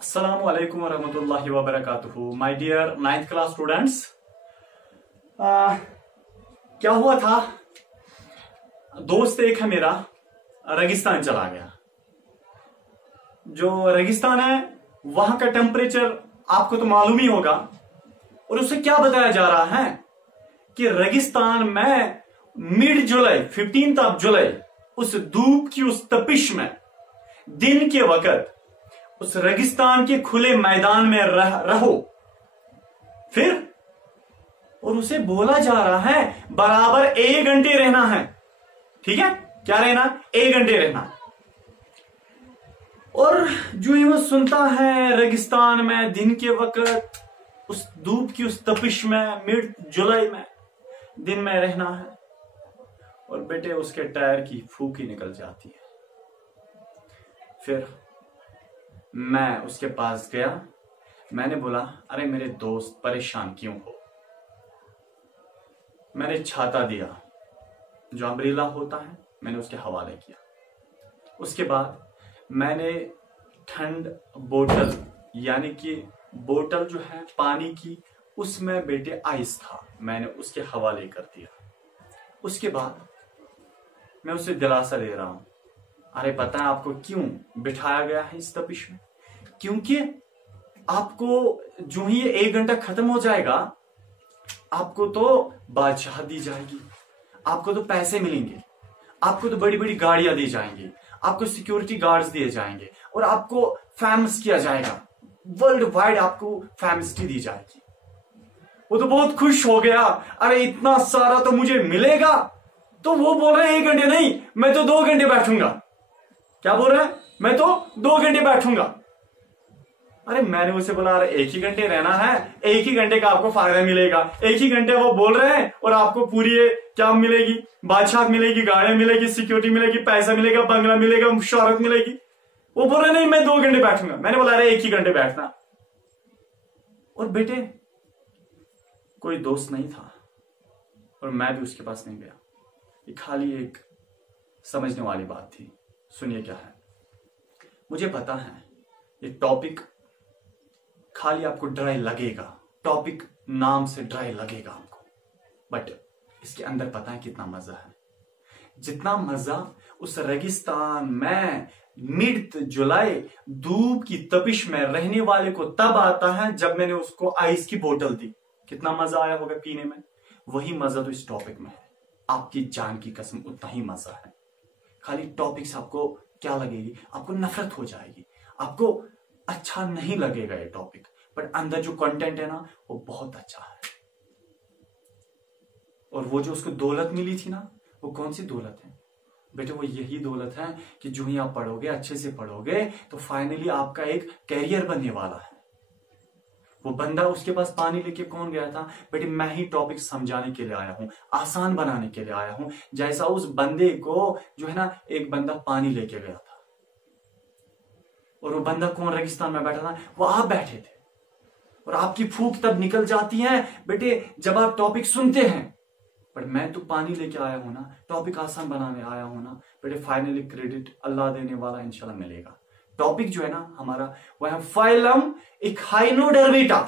अस्सलामु अलैकुम वरहमतुल्लाहि वबरकातुहू। My dear 9th class students, क्या हुआ था, दोस्त एक है मेरा रेगिस्तान चला गया। जो रेगिस्तान है वहां का टेम्परेचर आपको तो मालूम ही होगा, और उसे क्या बताया जा रहा है कि रेगिस्तान में मिड जुलाई 15 जुलाई उस धूप की उस तपिश में दिन के वक्त उस रेगिस्तान के खुले मैदान में रहो फिर, और उसे बोला जा रहा है बराबर 1 घंटे रहना है। ठीक है, क्या रहना? 1 घंटे रहना। और जो ये वो सुनता है रेगिस्तान में दिन के वक्त उस धूप की उस तपिश में मिड जुलाई में दिन में रहना है, और बेटे उसके टायर की फूक ही निकल जाती है। फिर मैं उसके पास गया, मैंने बोला अरे मेरे दोस्त परेशान क्यों हो। मैंने छाता दिया, जो अम्ब्रेला होता है, मैंने उसके हवाले किया। उसके बाद मैंने ठंड बोतल, यानी कि बोतल जो है पानी की, उसमें बेटे आइस था, मैंने उसके हवाले कर दिया। उसके बाद मैं उसे दिलासा दे रहा हूं, अरे पता है आपको क्यों बिठाया गया है इस तपिश में? क्योंकि आपको जो ही 1 घंटा खत्म हो जाएगा, आपको तो बादशाह दी जाएगी, आपको तो पैसे मिलेंगे, आपको तो बड़ी बड़ी गाड़ियां दी जाएंगी, आपको सिक्योरिटी गार्ड्स दिए जाएंगे, और आपको फेमस किया जाएगा, वर्ल्ड वाइड आपको फेमसिटी दी जाएगी। वो तो बहुत खुश हो गया, अरे इतना सारा तो मुझे मिलेगा। तो वो बोल रहे 1 घंटे नहीं, मैं तो 2 घंटे बैठूंगा। क्या बोल रहे हैं? मैं तो 2 घंटे बैठूंगा। अरे मैंने उसे बोला अरे 1 ही घंटे रहना है, 1 ही घंटे का आपको फायदा मिलेगा। 1 ही घंटे वो बोल रहे हैं, और आपको पूरी क्या मिलेगी? बादशाह मिलेगी, गाड़ियां मिलेगी, सिक्योरिटी मिलेगी, पैसा मिलेगा, बंगला मिलेगा, शोहरत मिलेगी। वो बोल रहे नहीं मैं 2 घंटे बैठूंगा। मैंने बोला अरे 1 ही घंटे बैठना। और बेटे कोई दोस्त नहीं था, और मैं भी उसके पास नहीं गया। ये खाली एक समझने वाली बात थी। सुनिए क्या है, मुझे पता है ये टॉपिक खाली आपको ड्राई लगेगा, टॉपिक नाम से ड्राई लगेगा आपको, बट इसके अंदर पता है कितना मजा है। जितना मजा उस रेगिस्तान में मिड जुलाई धूप की तपिश में रहने वाले को तब आता है जब मैंने उसको आइस की बोतल दी। कितना मजा आया होगा पीने में, वही मजा तो इस टॉपिक में है। आपकी जान की कसम उतना ही मजा है। खाली टॉपिक से आपको क्या लगेगी? आपको नफरत हो जाएगी, आपको अच्छा नहीं लगेगा ये टॉपिक, बट अंदर जो कंटेंट है ना वो बहुत अच्छा है। और वो जो उसको दौलत मिली थी ना, वो कौन सी दौलत है बेटे? वो यही दौलत है कि जो ही आप पढ़ोगे, अच्छे से पढ़ोगे, तो फाइनली आपका एक कैरियर बनने वाला है। वो बंदा, उसके पास पानी लेके कौन गया था बेटे? मैं ही टॉपिक समझाने के लिए आया हूं, आसान बनाने के लिए आया हूं। जैसा उस बंदे को जो है ना, एक बंदा पानी लेके गया था, और वो बंदा कौन रेगिस्तान में बैठा था? वो आप बैठे थे। और आपकी फूक तब निकल जाती है बेटे जब आप टॉपिक सुनते हैं। पर मैं तो पानी लेके आया हूं ना, टॉपिक आसान बनाने आया हूं ना बेटे। फाइनली क्रेडिट अल्लाह देने वाला इंशाल्लाह मिलेगा। टॉपिक जो है ना हमारा, वो है फाइलम इखाइनोडर्मेटा।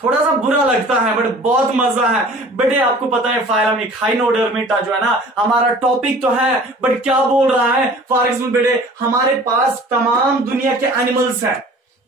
थोड़ा सा बुरा लगता है बट बहुत मजा है बेटे। आपको पता है फाइलम इखाइनोडर्मेटा जो है ना हमारा टॉपिक तो है, बट क्या बोल रहा है? फॉर एग्जाम्पल बेटे, हमारे पास तमाम दुनिया के एनिमल्स हैं,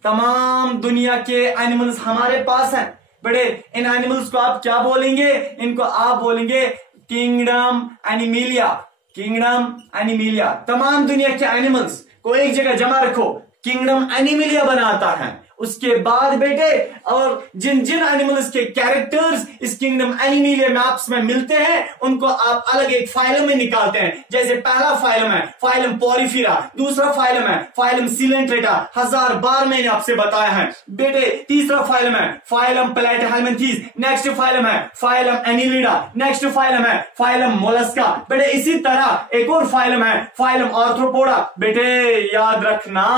तमाम दुनिया के एनिमल्स हमारे पास हैं बेटे। इन एनिमल्स को आप क्या बोलेंगे? इनको आप बोलेंगे किंगडम एनिमिलिया। किंगडम एनिमिलिया, तमाम दुनिया के एनिमल्स को एक जगह जमा रखो, किंगडम एनिमिलिया बनाता है। उसके बाद बेटे, और जिन जिन एनिमल्स के कैरेक्टर्स इस किंगडम एनिमिलिया में आपस में मिलते हैं, उनको आप अलग एक फाइलम में निकालते हैं। जैसे पहला फाइलम है फाइलम पोरिफेरा, दूसरा फाइलम है फाइलम सिलेंट्रेटा, 1000 बार मैंने आपसे बताया है बेटे। तीसरा फाइलम है फाइलम प्लेटिहेल्मिन्थेस, नेक्स्ट फाइलम है फाइलम एनिलिडा, नेक्स्ट फाइलम है फाइलम मोलस्का बेटे। इसी तरह एक और फाइलम है फाइलम आर्थ्रोपोडा बेटे। याद रखना,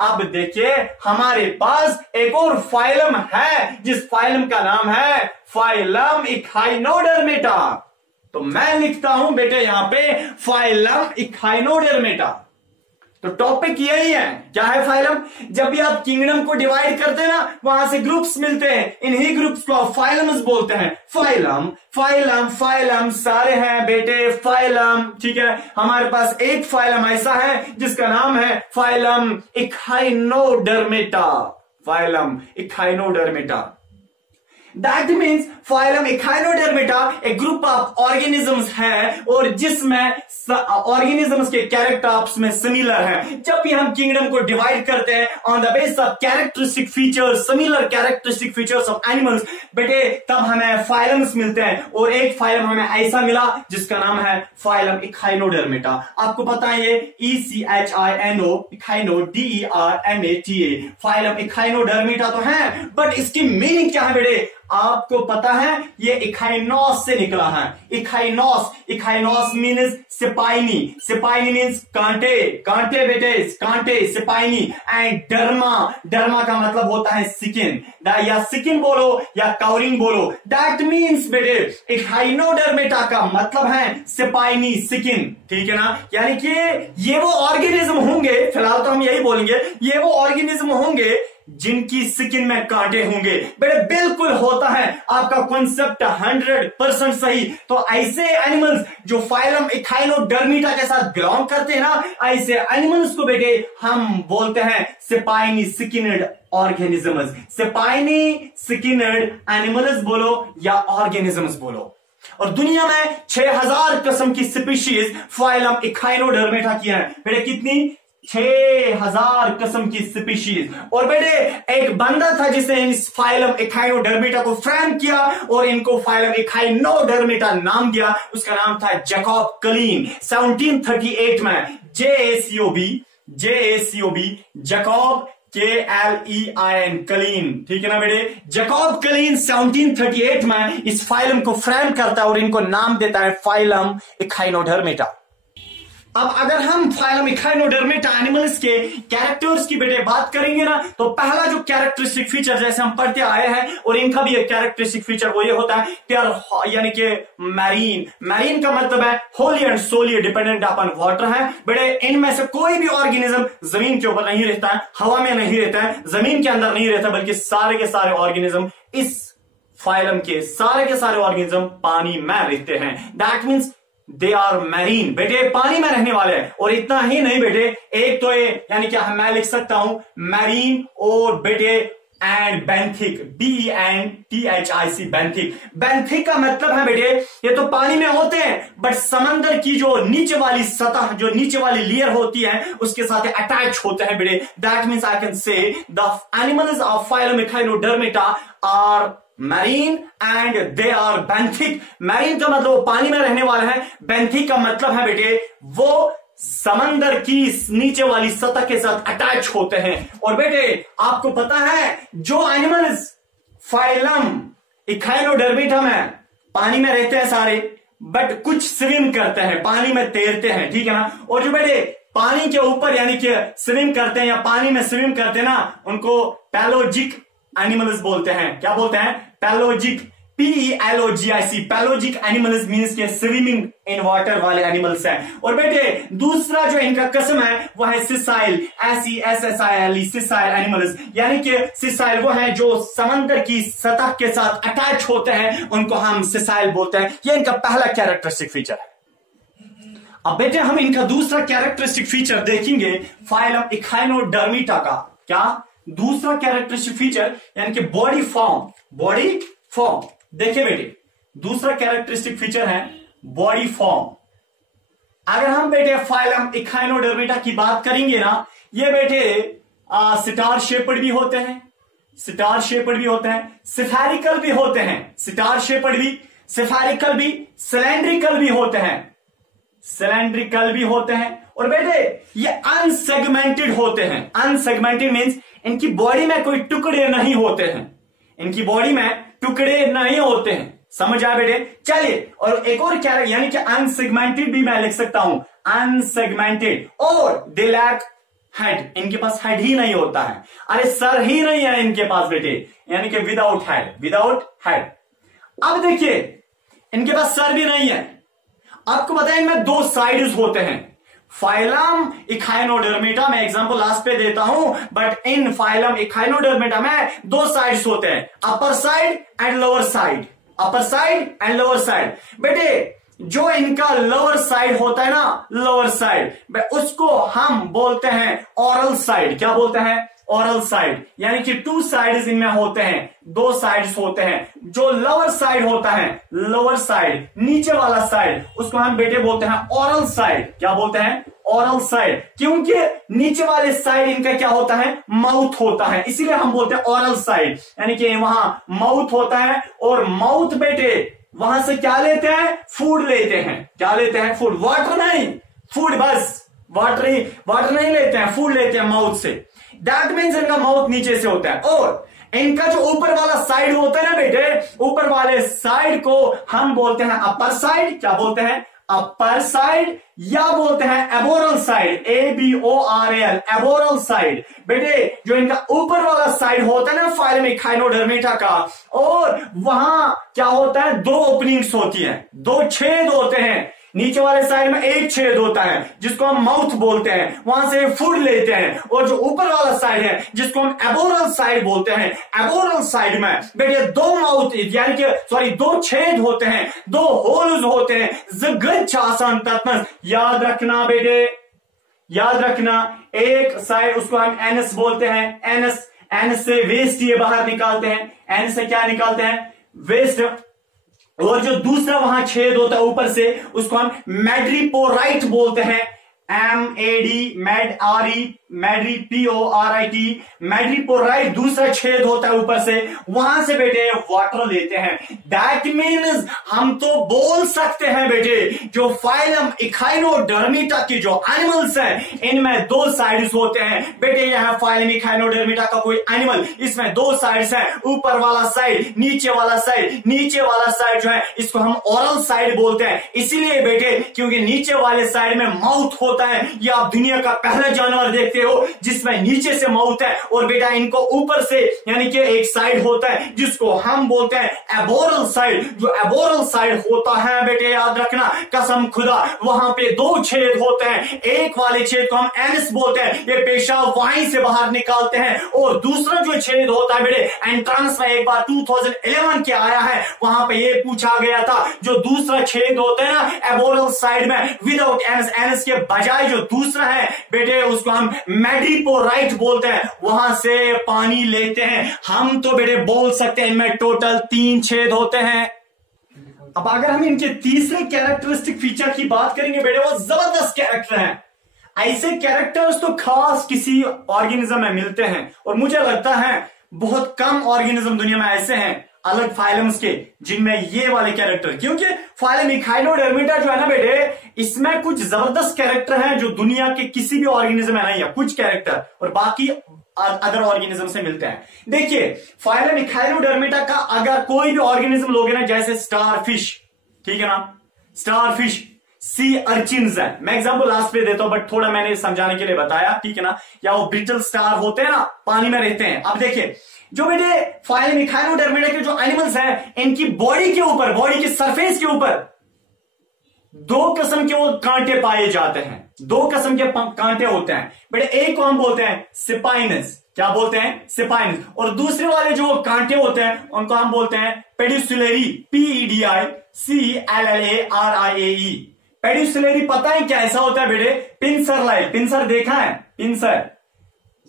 अब देखिए हमारे पास एक और फाइलम है, जिस फाइलम का नाम है फाइलम इखाइनोडर्मेटा। तो मैं लिखता हूं बेटे यहां पे फाइलम इखाइनोडर्मेटा। तो टॉपिक यही है, क्या है फाइलम। जब भी आप किंगडम को डिवाइड करते हैं ना, वहां से ग्रुप्स मिलते हैं, इन्हीं ग्रुप्स को आप फाइलम्स बोलते हैं। फाइलम फाइलम फाइलम सारे हैं बेटे फाइलम, ठीक है। हमारे पास एक फाइलम ऐसा है जिसका नाम है phylum echinodermata. Phylum echinodermata, that means phylum echinodermata एक ग्रुप ऑफ ऑर्गेनिजम्स है और जिसमें ऑर्गेनिजम्स के कैरेक्टर्स में सिमिलर हैं। जब भी हम किंगडम को डिवाइड करते हैं on the base of characteristic features, similar characteristic features of animals, बेटे तब हमें फाइलम्स मिलते हैं। और एक फाइलम हमें ऐसा मिला जिसका नाम है फाइलम इखाइनोडर्मेटा। आपको पता है ये ECHINO इखाइनो DERMATA फाइलम इखाइनोडर्मेटा तो है, बट इसकी मीनिंग क्या है बेटे? आपको पता है ये इखाइनोस से निकला है। इखाइनोस, इखाइनोस मीन्स सिपाइनी, सिपाइनी मीन्स कांटे, कांटे बेटे कांटे सिपाइनी। एंड डर्मा, डर्मा का मतलब होता है स्किन, या स्किन बोलो या कवरिंग बोलो। दैट मीन्स बेटे इखाइनोडर्मेटा का मतलब है सिपाइनी, स्किन, ठीक है ना। यानी कि ये वो ऑर्गेनिज्म होंगे, फिलहाल तो हम यही बोलेंगे, ये वो ऑर्गेनिज्म होंगे जिनकी स्किन में कांटे होंगे। बेटे बिल्कुल होता है, आपका कॉन्सेप्ट 100% सही। तो ऐसे एनिमल्स जो फाइलम इखाइनोडर्मेटा के साथ बिलोंग करते हैं ना, ऐसे एनिमल्स को बेटे हम बोलते हैं सिपाइनी स्किनड ऑर्गेनिजम्स। सिपाइनी स्किनड एनिमल्स बोलो या ऑर्गेनिजम्स बोलो। और दुनिया में 6000 किस्म की स्पीशीज फाइलम इखाइनोडर्मेटा की है बेटे। कितनी? 6000 किस्म की स्पीशीज। और बेटे एक बंदा था जिसने इस फाइलम इखाइनोडर्मेटा को फ्रेम किया और इनको फाइलम इखाइनोडर्मेटा नाम दिया। उसका नाम था जैकब कलीन। 1738 में JACOB जैकब KLEIN कलीन, ठीक है ना बेटे। जैकब कलीन 1738 में इस फाइलम को फ्रेम करता है और इनको नाम देता है फाइलम इखाइनोडर्मेटा। अब अगर हम फाइलम इखाइनोडर्मेटा एनिमल्स के कैरेक्टर्स की बेटे बात करेंगे ना, तो पहला जो कैरेक्टरिस्टिक फीचर जैसे हम पढ़ते आए हैं और इनका भी एक कैरेक्टरिस्टिक फीचर वो ये होता है प्योर, यानी कि मैरीन। मैरीन का मतलब है wholly and solely dependent upon water है। बेटे इनमें से कोई भी ऑर्गेनिज्म जमीन के ऊपर नहीं रहता है, हवा में नहीं रहता है, जमीन के अंदर नहीं रहता, बल्कि सारे के सारे ऑर्गेनिज्म इस फाइलम के सारे ऑर्गेनिज्म पानी में रहते हैं। That means they are marine, बेटे पानी में रहने वाले हैं। और इतना ही नहीं बेटे, एक तो ये यानी कि मैं लिख सकता हूं मैरीन और बेटे and benthic, BENTHIC benthic. Benthic का मतलब है बेटे ये तो पानी में होते हैं, बट समंदर की जो नीचे वाली सतह, जो नीचे वाली लेयर होती है उसके साथ अटैच होते हैं बेटे। That means I can say the animals of phylum echinodermata are marine and they are benthic. Marine का मतलब वो पानी में रहने वाला है, बेंथिक का मतलब है बेटे वो समंदर की नीचे वाली सतह के साथ अटैच होते हैं। और बेटे आपको पता है जो एनिमल्स फाइलम इखाइनोडर्मेटा में पानी में रहते हैं सारे, बट कुछ स्विम करते हैं, पानी में तैरते हैं, ठीक है ना। और जो बेटे पानी के ऊपर यानी कि स्विम करते हैं या पानी में स्विम करते हैं ना, उनको पैलोजिक एनिमल्स बोलते हैं। क्या बोलते हैं? पैलोजिक, PELOGIC। पैलोजिक एनिमल्स मीन्स के स्विमिंग इन वाटर वाले एनिमल्स हैं। और बेटे दूसरा जो इनका किस्म है वो है सिसाइल, SESSILE, सिसाइल एनिमल्स। यानी कि सिसाइल वो है जो समंदर की सतह के साथ अटैच होते हैं, उनको हम सिसाइल बोलते हैं। ये इनका पहला कैरेक्टरिस्टिक फीचर है। अब बेटे हम इनका दूसरा कैरेक्टरिस्टिक फीचर देखेंगे फाइलम इखाइनोडर्मेटा का। क्या दूसरा कैरेक्टरिस्टिक फीचर? यानी कि बॉडी फॉर्म। बॉडी फॉर्म देखिए बेटे, दूसरा कैरेक्टरिस्टिक फीचर है बॉडी फॉर्म। अगर हम बेटे फाइलम इखाइनोडर्मेटा की बात करेंगे ना, ये बेटे स्टार शेपर्ड भी होते हैं, स्टार शेपर्ड भी होते हैं, सिफेरिकल भी होते हैं, स्टार शेपर्ड भी, सिफेरिकल भी, सिलेंड्रिकल भी होते हैं, सिलेंड्रिकल भी होते हैं। और बेटे ये अनसेगमेंटेड होते हैं। अनसेगमेंटेड मीन्स इनकी बॉडी में कोई टुकड़े नहीं होते हैं, इनकी बॉडी में टुकड़े नहीं होते हैं। समझ आया बेटे? चलिए, और एक और क्या यानी कि अनसेगमेंटेड भी मैं लिख सकता हूं, अनसेगमेंटेड। और दे लैक हेड, इनके पास हेड ही नहीं होता है। अरे सर ही नहीं है इनके पास बेटे, यानी कि विदाउट हेड, विदाउट हेड। अब देखिए इनके पास सर भी नहीं है। आपको पता है इनमें दो साइड्स होते हैं। फाइलम इखाइनोडर्मेटा में एग्जांपल लास्ट पे देता हूं, बट इन फाइलम इखाइनोडर्मेटा में दो साइड्स होते हैं, upper side and lower side, upper side and lower side. बेटे जो इनका लोअर साइड होता है ना, लोअर साइड, उसको हम बोलते हैं ओरल साइड। क्या बोलते हैं? ओरल साइड, यानी कि टू साइड्स इनमें होते हैं, दो साइड्स होते हैं। जो लोअर साइड होता है, लोअर साइड नीचे वाला साइड, उसको हम बेटे बोलते हैं ओरल साइड। क्या बोलते हैं? ओरल साइड, क्योंकि नीचे वाले साइड इनका क्या होता है? माउथ होता है, इसीलिए हम बोलते हैं ओरल साइड, यानी कि वहां माउथ होता है। और माउथ बेटे वहां से क्या लेते हैं? फूड लेते हैं। क्या लेते हैं? फूड, वाटर नहीं, फूड बस, वाटर नहीं लेते हैं, फूड लेते हैं माउथ से। दैट मीन्स इनका माउथ नीचे से होता है। और इनका जो ऊपर वाला साइड होता है ना बेटे, ऊपर वाले साइड को हम बोलते हैं अपर साइड। क्या बोलते हैं? अपर साइड, या बोलते हैं aboral side, ABORAL, aboral side. बेटे जो इनका ऊपर वाला साइड होता है ना फाइलम इखाइनोडर्मेटा का, और वहां क्या होता है? दो ओपनिंग्स होती हैं, दो छेद होते हैं। नीचे वाले साइड में एक छेद होता है जिसको हम माउथ बोलते हैं, वहां से फूड लेते हैं। और जो ऊपर वाला साइड है जिसको हम एबोरल साइड बोलते हैं, एबोरल साइड में बेटे दो माउथ यानी कि सॉरी दो छेद होते हैं, दो होल्स होते हैं। याद रखना बेटे, याद रखना। एक साइड उसको हम एनस बोलते हैं, एनस, एनस से वेस्ट ये बाहर निकालते हैं, एनस से क्या निकालते हैं? वेस्ट। और जो दूसरा वहां छेद होता है ऊपर से, उसको हम मैड्रीपोराइट बोलते हैं, मैड्रीपोराइट, मैड्रीपोराइट दूसरा छेद होता है ऊपर से, वहां से बेटे वाटर लेते हैं। दैट मीन्स हम तो बोल सकते हैं बेटे जो फाइलम इखाइनोडर्मेटा की जो एनिमल्स हैं इनमें दो साइड्स होते हैं। बेटे यह फाइलम इखाइनोडर्मेटा का कोई एनिमल, इसमें दो साइड्स हैं, ऊपर वाला साइड, नीचे वाला साइड। नीचे वाला साइड जो है इसको हम ओरल साइड बोलते हैं, इसीलिए बेटे क्योंकि नीचे वाले साइड में माउथ होता है। ये आप दुनिया का पहला जानवर देखते हो जिसमें नीचे से माउथ है, और बेटा इनको ऊपर से यानी कि एक साइड होता है जिसको हम बोलते हैं एबोरल साइड। जो एबोरल साइड होता है बेटे याद रखना, कसम खुदा, वहां पे दो छेद होते हैं। एक वाले छेद को हम एनस बोलते हैं, ये पेशाब वहीं से बाहर निकालते हैं। और दूसरा जो छेद होता है बेटे एंट्रेंस में एक बार 2011 के आया है, वहां पे ये पूछा गया था जो दूसरा छेद होता है ना एबोरल साइड में विदाउट एनस, एनस के बजाय जो दूसरा है बेटे उसको हम मैड्रीपोराइट बोलते हैं, वहां से पानी लेते हैं। हम तो बेटे बोल सकते हैं इनमें टोटल 3 छेद होते हैं। अब अगर हम इनके तीसरे कैरेक्टरिस्टिक फीचर की बात करेंगे बेटे, वो जबरदस्त कैरेक्टर हैं। ऐसे कैरेक्टर्स तो खास किसी ऑर्गेनिज्म में मिलते हैं, और मुझे लगता है बहुत कम ऑर्गेनिज्म दुनिया में ऐसे हैं अलग फाइलम्स के जिनमें ये वाले कैरेक्टर, क्योंकि फाइलम इखाइनोडर्मेटा जो है ना बेटे इसमें कुछ जबरदस्त कैरेक्टर हैं जो दुनिया के किसी भी ऑर्गेनिज्म में नहीं है, कुछ कैरेक्टर, और बाकी अदर ऑर्गेनिज्म से मिलते हैं। देखिए फाइलम इखाइनोडर्मेटा का अगर कोई भी ऑर्गेनिज्म लोगे ना, जैसे स्टार फिश, ठीक है ना, स्टार फिश, सी अर्चिन्स है, मैं एग्जांपल लास्ट पे देता हूं बट थोड़ा मैंने समझाने के लिए बताया, ठीक है ना, या वो ब्रिटल स्टार होते हैं ना, पानी में रहते हैं। अब देखिए जो बेटे फाइलम इखाइनोडर्मेटा के जो एनिमल्स हैं इनकी बॉडी के ऊपर, बॉडी के सरफेस के ऊपर दो किस्म के वो कांटे पाए जाते हैं, दो किस्म के कांटे होते हैं बेटे। एक को हम बोलते हैं सिपाइनस, क्या बोलते हैं? सिपाइनस। और दूसरे वाले जो कांटे होते हैं उनको हम बोलते हैं पेडिसुलरी, PEDICLLARIAE। पेडिसुलरी पता है क्या ऐसा होता है बेटे? पिंसर लाइक, पिंसर देखा है? पिंसर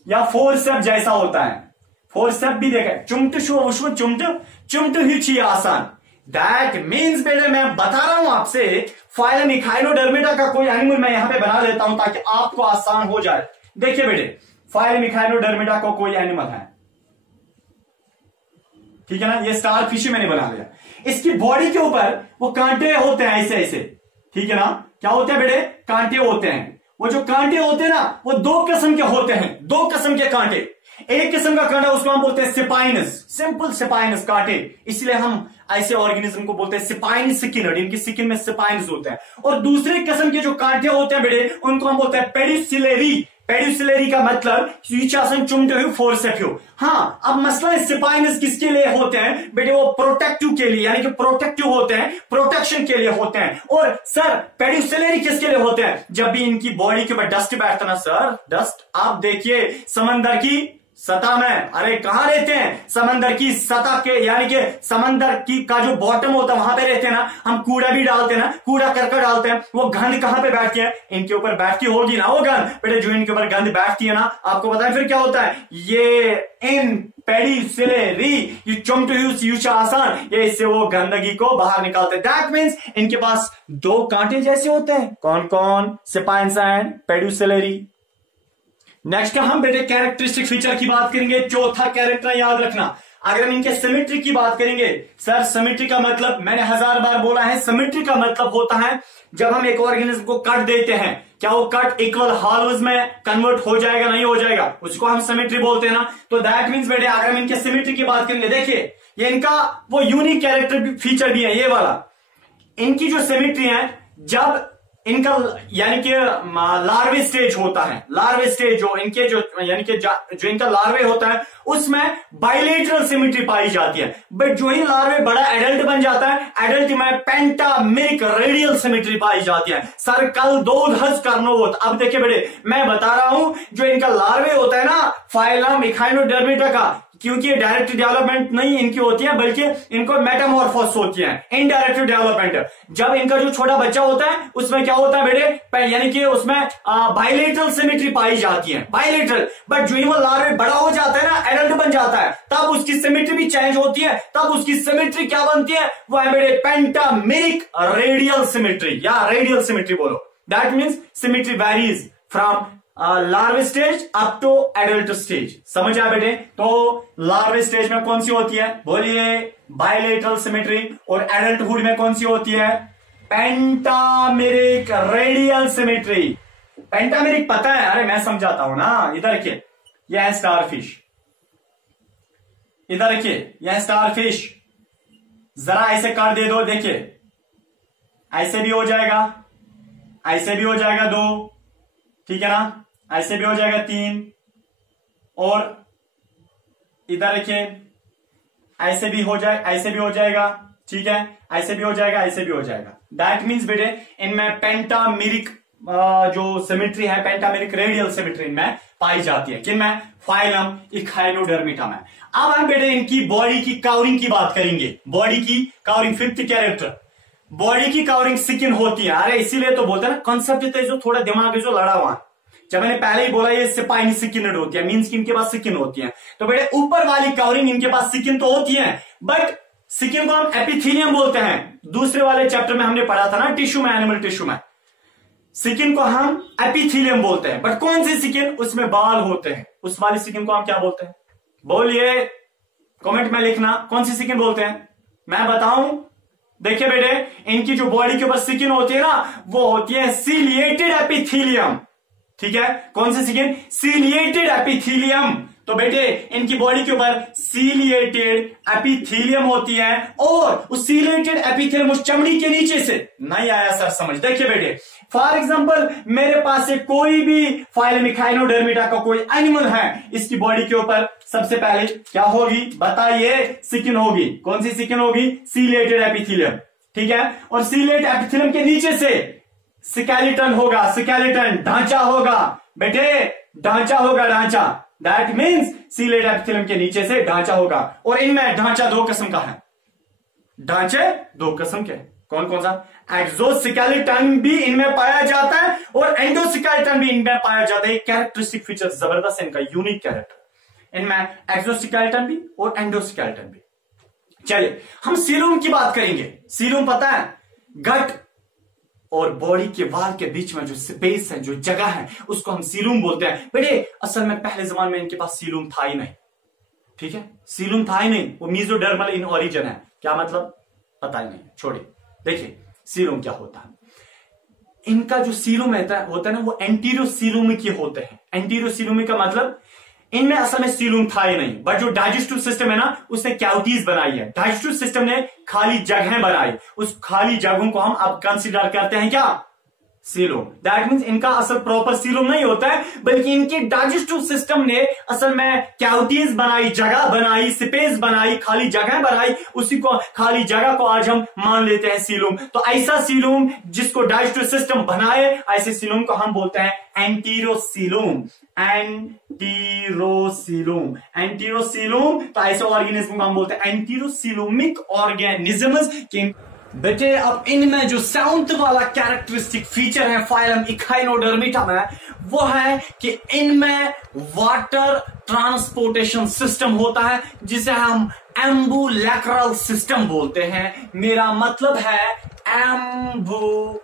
या फोरसेप जैसा होता है, फोरसेप भी देखा है। चुमट ही आसान। दैट मीन्स बेटे मैं बता रहा हूं आपसे फाइलम इखाइनोडर्मेटा का कोई एनिमल मैं यहां पे बना देता हूं ताकि आपको आसान हो जाए। देखिए बेटे फाइलम इखाइनोडर्मेटा को कोई एनिमल है, ठीक है ना, ये स्टार फिश मैंने बना लिया। इसकी बॉडी के ऊपर वो कांटे होते हैं ऐसे ऐसे, ठीक है ना, क्या होते हैं बेटे? कांटे होते हैं। वो जो कांटे होते हैं ना वो दो किस्म के होते हैं, दो किस्म के कांटे। एक किस्म का कांटा उसको हम बोलते हैं सिपाइनस, सिंपल सिपाइनस कांटे, इसलिए हम ऐसे ऑर्गेनिज्म को बोलते हैं सिपाइन स्किनड, इनकी स्किन में सिपाइनस होते हैं। और दूसरे किस्म के जो कांटे होते हैं बेटे उनको हम बोलते हैं पेडिसुलरी, पेडुसिलरी का मतलब यूचासन चुमटे हुए फोर्सेप्यू। हाँ, अब मसला सिपाइनस किसके लिए होते हैं बेटे, वो प्रोटेक्टिव के लिए, यानी कि प्रोटेक्टिव होते हैं, प्रोटेक्शन के लिए होते हैं। और सर पेडुसिलरी किसके लिए होते हैं, जब भी इनकी बॉडी के ऊपर डस्ट बैठता ना सर, डस्ट आप देखिए समंदर की सतह में, अरे कहां रहते हैं, समंदर की सतह के, यानी कि समंदर की का जो बॉटम होता है वहां पे रहते हैं ना, हम कूड़ा भी डालते हैं ना, कूड़ा करकट डालते हैं, वो गंद कहां पे बैठती है, इनके ऊपर बैठती होगी ना वो गंद बेटे, जो इनके ऊपर गंद बैठती है ना, आपको पता है फिर क्या होता है, ये इन पेडुसिलरी ये चुमटुयूस यूचासन, ये इससे वो गंदगी को बाहर निकालते हैं। दैट मींस इनके पास दो कांटे जैसे होते हैं, कौन कौन, सिपाइंस एंड पेडुसिलरी। नेक्स्ट हम बेटे कैरेक्टरिस्टिक फीचर की बात करेंगे, चौथा कैरेक्टर याद रखना। अगर हम इनके सिमेट्री की बात करेंगे, सर सिमेट्री का मतलब मैंने 1000 बार बोला है, सिमेट्री का मतलब होता है जब हम एक ऑर्गेनिज्म को कट देते हैं, क्या वो कट इक्वल हाल्व्स में कन्वर्ट हो जाएगा, नहीं हो जाएगा, उसको हम सिमेट्री बोलते हैं ना। तो दैट मींस बेटे अगर हम इनके सिमेट्री की बात करेंगे, देखिए ये इनका वो यूनिक कैरेक्टर फीचर भी है, ये वाला इनकी जो सिमेट्री है, जब इनका यानी कि लार्वे स्टेज होता है, लार्वे स्टेज जो इनके जो यानी कि जो इनका लार्वे होता है उसमें बाइलेटरल सिमेट्री पाई जाती है, बट जो ही लार्वे बड़ा एडल्ट बन जाता है, एडल्ट में पेंटामेरिक रेडियल सिमेट्री पाई जाती है। सर कल दो धस करनो होता, अब देखिए बेटे मैं बता रहा हूं जो इनका लार्वे होता है ना फाइलम इखाइनोडर्मिटा का, क्योंकि ये डायरेक्ट डेवलपमेंट नहीं इनकी होती है बल्कि इनको मेटामॉर्फोस होती है, इनडायरेक्ट डेवलपमेंट। जब इनका जो छोटा बच्चा होता है उसमें क्या होता है बेटे, यानी कि उसमें बाइलेटरल सिमेट्री पाई जाती है, बाइलेटरल, बट जो ही वो लार्वे बड़ा हो जाता है ना, एडल्ट बन जाता है, तब उसकी सिमेट्री भी चेंज होती है, तब उसकी सिमेट्री क्या बनती है, वो है बेटे पेंटामेरिक रेडियल सिमेट्री, या रेडियल सिमेट्री बोलो। That means symmetry varies from larvae stage up to adult stage, समझ आया बेटे। तो लार्वे स्टेज में कौन सी होती है, बोलिए बाइलेटरल सिमेट्री, और एडल्टहुड में कौन सी होती है, पेंटामेरिक रेडियल सिमेट्री। पेंटामेरिक पता है, अरे मैं समझाता हूं ना, इधर रखिए यह है स्टारफिश, इधर रखिए यह स्टारफिश, जरा ऐसे काट दे दो, देखिए ऐसे भी हो जाएगा, ऐसे भी हो जाएगा 2, ठीक है ना, ऐसे भी हो जाएगा 3, और इधर रखिए ऐसे भी हो जाए, ऐसे भी हो जाएगा, ठीक है, ऐसे भी हो जाएगा, ऐसे भी हो जाएगा। दैट मीन्स बेटे इनमें पेंटामेरिक जो सिमेट्री है, पेंटामेरिक रेडियल सिमेट्री इनमें पाई जाती है, किनमें, फाइलम इखाइनोडर्मिटा में। अब हम बेटे इनकी बॉडी की कवरिंग की बात करेंगे, बॉडी की कवरिंग, फिफ्थ कैरेक्टर, बॉडी की कवरिंग स्किन होती है। अरे इसीलिए तो बोलते हैं ना, कंसेप्ट जो थोड़ा दिमाग जो लड़ा हुआ, जब मैंने पहले ही बोला ये स्पाइनी स्किन होती है, मींस कि इनके पास स्किन होती है, तो बेटे ऊपर वाली कवरिंग इनके पास स्किन तो होती है, बट स्किन को हम एपिथेलियम बोलते हैं। दूसरे वाले चैप्टर में हमने पढ़ा था ना टिश्यू में, एनिमल टिश्यू में स्किन को हम एपिथेलियम बोलते हैं, बट कौन सी स्किन, उसमें बाल होते हैं, उस वाली स्किन को हम क्या बोलते हैं, बोलिए कमेंट में लिखना, कौन सी स्किन बोलते हैं, मैं बताऊं। देखिए बेटे इनकी जो बॉडी के ऊपर स्किन होती है ना, वो होती है सीलिएटेड एपिथेलियम, ठीक है, कौन सी स्किन, सीलिएटेड एपिथेलियम। तो बेटे इनकी बॉडी के ऊपर सीलिएटेड एपिथेलियम होती है, और उस सीलिएटेड एपिथेलियम उस चमड़ी के नीचे से, नहीं आया सर समझ, देखिए बेटे फॉर एग्जांपल मेरे पास से कोई भी फाइलम इखाइनोडर्मिटा का कोई एनिमल है, इसकी बॉडी के ऊपर सबसे पहले क्या होगी बताइए, स्किन होगी, कौन सी स्किन होगी, सीलिएटेड एपिथेलियम, ठीक है, और सीलिएटेड एपिथेलियम के नीचे से स्केलेटन होगा, स्केलेटन ढांचा होगा बेटे, ढांचा होगा, ढांचा, दैट मीन्स सीलिएटेड एपिथेलियम के नीचे से ढांचा होगा। और इनमें ढांचा 2 किस्म का है, ढांचे 2 किस्म के, कौन कौन सा, एक्सोस्केलेटन भी इनमें पाया जाता है और एंडोस्केलेटन भी इनमें पाया जाता है। कैरेक्टरिस्टिक फीचर जबरदस्त है इनका, यूनिक कैरेक्टर, इनमें एक्सोस्केलेटन भी और एंडोस्केलेटन भी। चलिए हम सीलूम की बात करेंगे। सीलूम पता है, गट और बॉडी के वाल के बीच में जो स्पेस है, जो जगह है, उसको हम सीलूम बोलते हैं। बेटे असल में पहले जमाने में इनके पास सीलूम था ही नहीं, ठीक है, सीलूम था ही नहीं, वो मीजोडर्मल इन ओरिजिन है। क्या मतलब पता ही नहीं, छोड़िए। देखिए सीलूम क्या होता है, इनका जो सीलूम होता है ना, वो एंटीरियो सीलूम के होते हैं। एंटीरियो सीलूम का मतलब इनमें असल में सीलूम था ही नहीं, बट जो डाइजेस्टिव सिस्टम है ना, उसने कैविटीज बनाई है, डाइजेस्टिव सिस्टम ने खाली जगहें बनाई, उस खाली जगहों को हम अब कंसीडर करते हैं क्या, सीलोम। दैट मीन्स इनका असल प्रॉपर सीलोम नहीं होता है, बल्कि इनके डाइजेस्टिव सिस्टम ने असल में कैविटीज बनाई, जगह बनाई, स्पेस बनाई, खाली जगह बनाई, उसी को खाली जगह को आज हम मान लेते हैं सीलोम। तो ऐसा सीलोम जिसको डाइजेस्टिव सिस्टम बनाए, ऐसे सीलोम को हम बोलते हैं एंटीरोसीलोम। एंटीरोसीलोम, एंटीरोसीलोम। तो ऐसे ऑर्गेनिज्म को हम बोलते हैं एंटीरोसीलोमिक ऑर्गेनिजम्स। बेटे अब इनमें जो 7th वाला कैरेक्टरिस्टिक फीचर है फाइलम इखाइनोडर्मिटा में, वो है कि इनमें वाटर ट्रांसपोर्टेशन सिस्टम होता है, जिसे हम एम्बुलैक्रल सिस्टम बोलते हैं। मेरा मतलब है एम्बुलैक्रल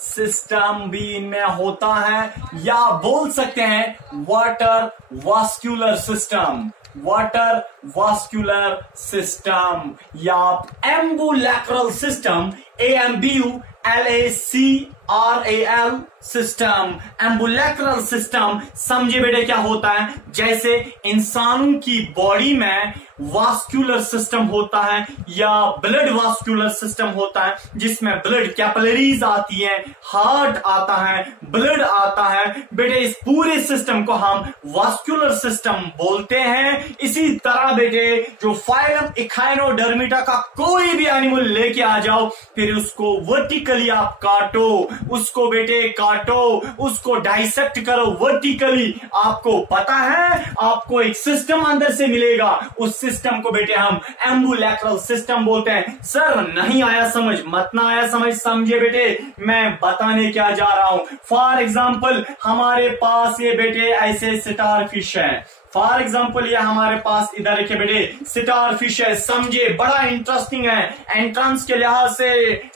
सिस्टम भी इनमें होता है, या बोल सकते हैं water vascular system, water vascular system या ambulacral system, AMBULACRAL system, ambulacral system. समझे बेटे क्या होता है? जैसे इंसानों की बॉडी में वास्कुलर सिस्टम होता है या ब्लड वास्कुलर सिस्टम होता है, जिसमें ब्लड कैपिलरीज आती है, हार्ट आता है, ब्लड आता है। बेटे इस पूरे सिस्टम को हम वास्कुलर सिस्टम बोलते हैं। इसी तरह बेटे जो फाइलम इखाइनोडर्मिटा का कोई भी एनिमल लेके आ जाओ, फिर उसको वर्टिकली आप काटो, उसको बेटे काटो, उसको डाइसेक्ट करो वर्टिकली, आपको पता है आपको एक सिस्टम अंदर से मिलेगा। उस सिस्टम को बेटे हम एम्बुलैक्रल सिस्टम बोलते हैं। सर नहीं आया समझ, मत ना आया समझ, समझे बेटे मैं बताने क्या जा रहा हूं। फॉर एग्जाम्पल हमारे पास ये बेटे ऐसे स्टार फिश है। फॉर एग्जाम्पल ये हमारे पास इधर देखिए बेटे स्टार फिश है। समझे बड़ा इंटरेस्टिंग है, एंट्रेंस के लिहाज से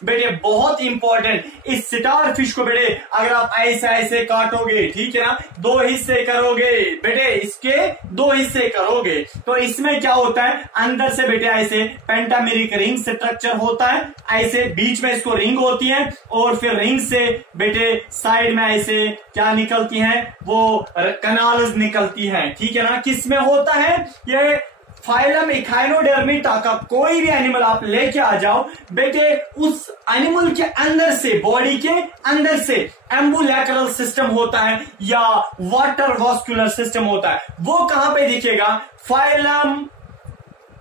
बेटे बहुत इंपॉर्टेंट। इस स्टार फिश को बेटे अगर आप ऐसे ऐसे काटोगे, ठीक है ना, 2 हिस्से करोगे बेटे, इसके 2 हिस्से करोगे, तो इसमें क्या होता है, अंदर से बेटे ऐसे पेंटामेरिक रिंग स्ट्रक्चर होता है, ऐसे बीच में इसको रिंग होती है, और फिर रिंग से बेटे साइड में ऐसे क्या निकलती हैं, वो कनाल्स निकलती हैं, ठीक है ना। किस में होता है ये? फाइलम इखाइनोडर्मिटा का कोई भी एनिमल आप लेके आ जाओ बेटे, उस एनिमल के अंदर से, बॉडी के अंदर से एम्बुलैक्रल सिस्टम होता है या वाटर वास्कुलर सिस्टम होता है। वो कहां पे दिखेगा? फाइलम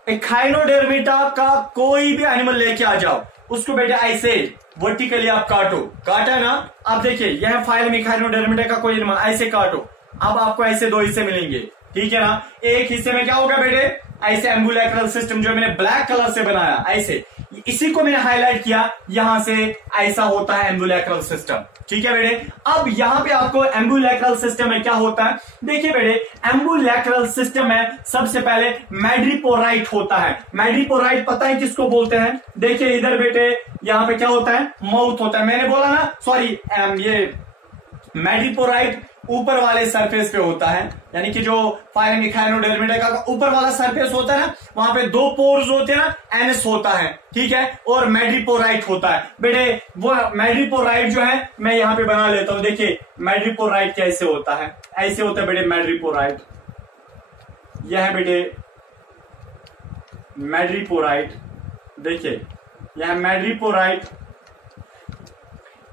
इखाइनोडर्मिटा का कोई भी एनिमल लेके आ जाओ, उसको बेटे ऐसे वर्टिकली आप काटो, काटा ना। अब देखिए यह फाइलम इखाइनोडर्मिटा का कोई एनिमल, ऐसे काटो, अब आपको ऐसे 2 हिस्से मिलेंगे, ठीक है ना। एक हिस्से में क्या होगा बेटे, ऐसे एम्बुलैक्रल सिस्टम जो मैंने ब्लैक कलर से बनाया, ऐसे इसी को मैंने हाईलाइट किया, यहां से ऐसा होता है एम्बुलैक्रल सिस्टम, ठीक है बेटे। अब यहां पे आपको एम्बुलैक्रल सिस्टम में क्या होता है, देखिए बेटे एम्बुलैक्रल सिस्टम में सबसे पहले मैड्रिपोराइट होता है। मैड्रिपोराइट पता है किसको बोलते हैं? देखिए इधर बेटे यहां पे क्या होता है, माउथ होता है, मैंने बोला ना, सॉरी ये मैड्रिपोराइट ऊपर वाले सरफेस पे होता है, यानी कि जो फाइलम इखाइनोडर्मिटा का ऊपर वाला सरफेस होता है ना, वहां पे 2 पोर्स होते हैं ना, एनस होता है, ठीक है, और मैड्रिपोराइट होता है। बेटे वो मैड्रिपोराइट जो है मैं यहां पे बना लेता हूं, देखिए मैड्रिपोराइट कैसे होता है, ऐसे होता है बेटे मैड्रिपोराइट। यह है बेटे मैड्रिपोराइट, देखिए यह मैड्रिपोराइट,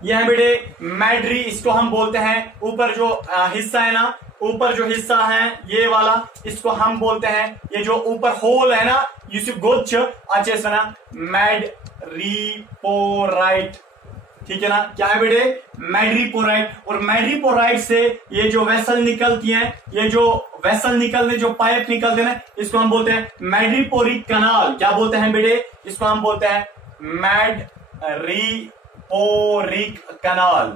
यह बेटे मैड्री, इसको हम बोलते हैं, ऊपर जो हिस्सा है ना, ऊपर जो हिस्सा है ये वाला, इसको हम बोलते हैं, ये जो ऊपर होल है ना, इसे गुच्छ अच्छे से ना, मैड्रिपोराइट, ठीक है ना। क्या है बेटे? मैड्रिपोराइट। और मैड्रिपोराइट से ये जो वेसल निकलती हैं, ये जो वेसल निकलते, जो पाइप निकलते हैं, इसको हम बोलते हैं मैड्रिपोरिक कनाल। क्या बोलते हैं बेटे? इसको हम बोलते हैं मैड्रिपोरिक कनाल।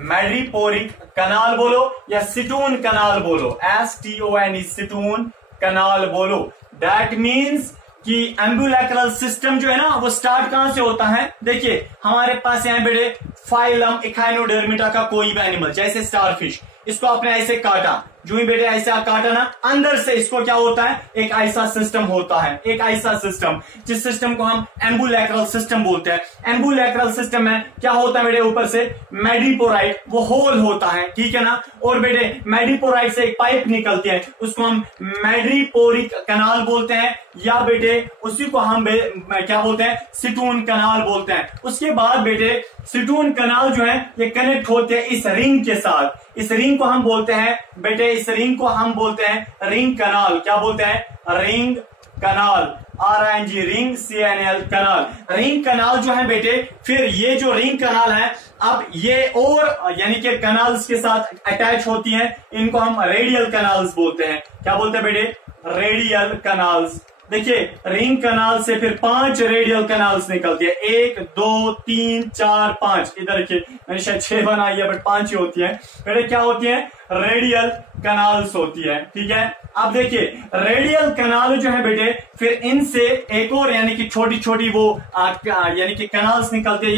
मैड्रिपोरिक कनाल बोलो या सिटून कनाल बोलो, STON, सिटून कनाल बोलो। दैट मीन्स कि एम्बुलैक्रल सिस्टम जो है ना, वो स्टार्ट कहां से होता है? देखिए हमारे पास यहाँ बेटे फाइलम इखाइनोडर्मिटा का कोई भी एनिमल, जैसे स्टारफिश, इसको आपने ऐसे काटा, जो ही बेटे ऐसा काटा ना, अंदर से इसको क्या होता है, एक ऐसा सिस्टम होता है, एक ऐसा सिस्टम जिस सिस्टम को हम एम्बुलैक्रल सिस्टम बोलते हैं। एम्बुलैक्रल सिस्टम में क्या होता है बेटे, ऊपर से मैडिपोराइट वो होल होता है, ठीक है ना। और बेटे मैडिपोराइट से एक पाइप निकलती है, उसको हम मैड्रीपोरिक कनाल बोलते हैं, या बेटे उसी को हम क्या बोलते हैं, सिटून कनाल बोलते हैं। उसके बाद बेटे सिटून कनाल जो है ये कनेक्ट होते हैं इस रिंग के साथ। इस रिंग को हम बोलते हैं बेटे, इस रिंग को हम बोलते हैं रिंग कनाल। क्या बोलते हैं, रिंग कनाल, RING, रिंग CNL कनाल। रिंग कनाल जो है बेटे, फिर ये जो रिंग कनाल है, अब ये और यानी कि कनाल्स के साथ अटैच होती हैं, इनको हम रेडियल कनाल्स बोलते हैं। क्या बोलते हैं बेटे, रेडियल कनाल्स। देखिए रिंग कनाल से फिर 5 रेडियल कनाल्स निकलती है, 1 2 3 4 5। इधर देखिए मैंने शायद 6 बनाई है, बट 5 ही होती है बेटे। क्या होती है, रेडियल कनाल्स होती है, ठीक है। अब देखिए रेडियल कनाल जो है बेटे, फिर इनसे एक और यानी कि छोटी छोटी वो यानी कि कनाल्स निकलती है,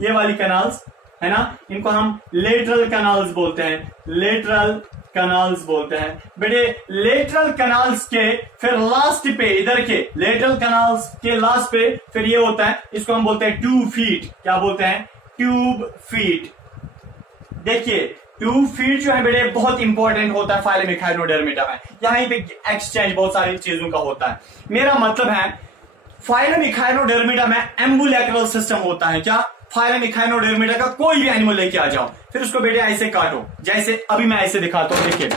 ये वाली कनाल्स है ना, इनको हम लेटरल कनाल्स बोलते हैं, लेटरल कनाल्स बोलते हैं बेटे। लेटरल कनाल्स के फिर लास्ट पे, इधर के लेटरल कनाल्स के लास्ट पे फिर ये होता है, इसको हम बोलते हैं ट्यूब फीट। क्या बोलते हैं, ट्यूब फीट। देखिए ट्यूब फीट जो है बेटे बहुत इंपॉर्टेंट होता है फाइलम इखाइनोडर्मिटा में। यहां पे एक्सचेंज बहुत सारी चीजों का होता है। मेरा मतलब है फाइलम इखाइनोडर्मिटा में एम्बुलैक्रल सिस्टम होता है। क्या, फाइलम इखाइनोडर्मिटा का कोई भी एनिमल लेके आ जाओ, फिर उसको बेटे ऐसे काटो, जैसे अभी मैं ऐसे दिखाता हूं। देखिए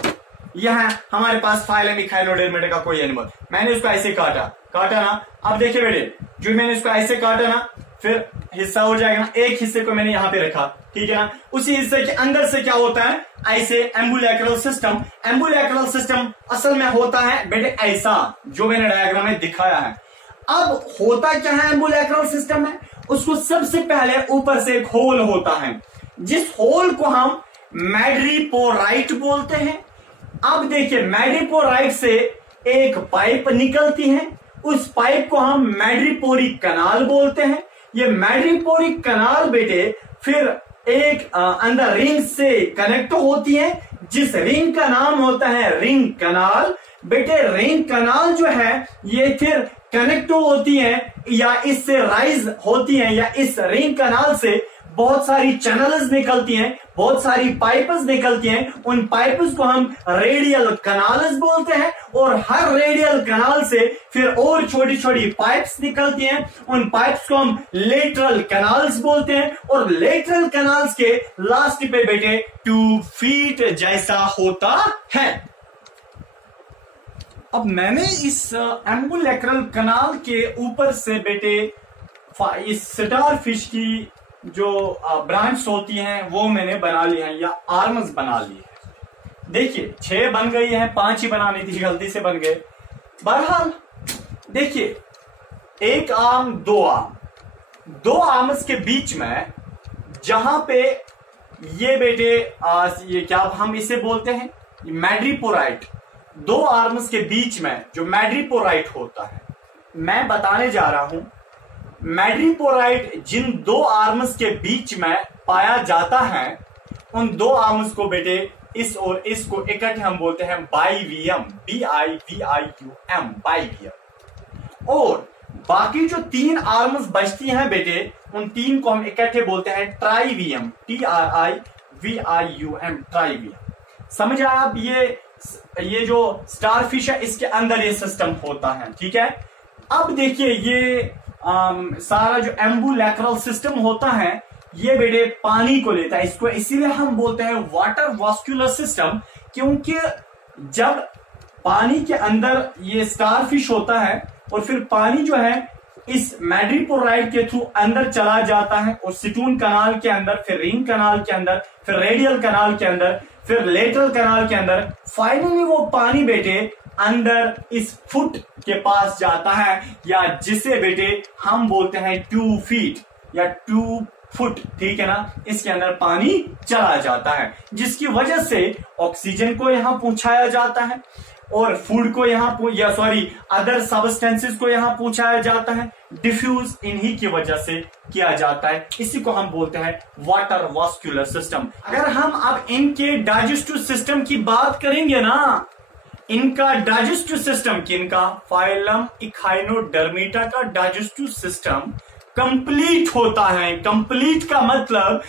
यह है हमारे पास फाइलम इखाइनोडर्मिटा का कोई एनिमल, मैंने उसको ऐसे काटा ना। अब देखिए बेटे, जो मैंने उसको ऐसे काटा ना, फिर हिस्सा हो जाएगा ना, एक हिस्से को मैंने यहां पे रखा, ठीक है ना। उसी हिस्से के अंदर से क्या होता है, ऐसे एम्बुलैक्रल सिस्टम। एम्बुलैक्रल सिस्टम असल में होता है बेटे ऐसा, जो मैंने डायग्राम में दिखाया है। अब होता क्या है एम्बुलैक्रल सिस्टम में, उसको सबसे पहले ऊपर से एक होल होता है, जिस होल को हम मैड्रीपोराइट बोलते हैं। अब देखिए मैड्रीपोराइट से एक पाइप निकलती है, उस पाइप को हम मैड्रीपोरिक कनाल बोलते हैं। ये मैड्रीपोरिक कनाल बेटे फिर एक अंदर रिंग से कनेक्ट होती है, जिस रिंग का नाम होता है रिंग कनाल। बेटे रिंग कनाल जो है ये फिर कनेक्ट होती है या इससे राइज होती है, या इस रिंग कनाल से बहुत सारी चैनल्स निकलती हैं, बहुत सारी पाइप्स निकलती हैं। उन पाइप्स को हम रेडियल कनाल्स बोलते हैं, और हर रेडियल कनाल से फिर और छोटी छोटी पाइप्स निकलती हैं। उन पाइप्स को हम लेटरल कनाल्स बोलते हैं, और लेटरल कनाल्स के लास्ट पे बेटे 2 फीट जैसा होता है। अब मैंने इस एम्बुलैक्रल कनाल के ऊपर से बेटे इस स्टार फिश की जो ब्रांच होती हैं वो मैंने बना ली है, या आर्म्स बना ली है। देखिए 6 बन गई हैं, 5 ही बनानी थी, गलती से बन गए। बहरहाल देखिए 1 आर्म 2 आर्म, 2 आर्म्स के बीच में जहां पे ये बेटे ये क्या हम इसे बोलते हैं मैड्रीपोराइट, 2 आर्म्स के बीच में जो मैड्रीपोराइट होता है, मैं बताने जा रहा हूं मैड्रीपोराइट जिन 2 आर्म्स के बीच में पाया जाता है, उन 2 आर्म्स को बेटे इस और इस को इकट्ठे हम बोलते हैं बाइवियम, BIVIUM, बाइवियम। और बाकी जो 3 आर्म्स बचती हैं बेटे, उन 3 को हम इकट्ठे बोलते हैं ट्राइवियम, TRIVIUM, ट्राइवियम। समझ आया? अब ये जो स्टारफिश है इसके अंदर ये सिस्टम होता है, ठीक है। अब देखिए ये सारा जो एम्बुलैक्रल सिस्टम होता है ये बेटे पानी को लेता है, इसको इसीलिए हम बोलते हैं वाटर वास्कुलर सिस्टम, क्योंकि जब पानी के अंदर ये स्टारफिश होता है और फिर पानी जो है इस मैड्रीपोराइट के थ्रू अंदर चला जाता है, और सिटून कनाल के अंदर, फिर रिंग कनाल के अंदर, फिर रेडियल कनाल के अंदर, फिर लेटरल कनाल के अंदर, फाइनली वो पानी बेटे अंदर इस फुट के पास जाता है, या जिसे बेटे हम बोलते हैं 2 फीट या 2 फुट, ठीक है ना। इसके अंदर पानी चला जाता है, जिसकी वजह से ऑक्सीजन को यहां पहुंचाया जाता है, और फूड को यहाँ या सॉरी अदर सब्सटेंसेस को यहाँ पहुंचाया जाता है, डिफ्यूज इन्हीं की वजह से किया जाता है। इसी को हम बोलते हैं वाटर वास्कुलर सिस्टम। अगर हम अब इनके डाइजेस्टिव सिस्टम की बात करेंगे ना, इनका डाइजेस्टिव सिस्टम, किनका, फाइलम इखाइनोडर्मिटा का डाइजेस्टिव सिस्टम कंप्लीट होता है। कंप्लीट का मतलब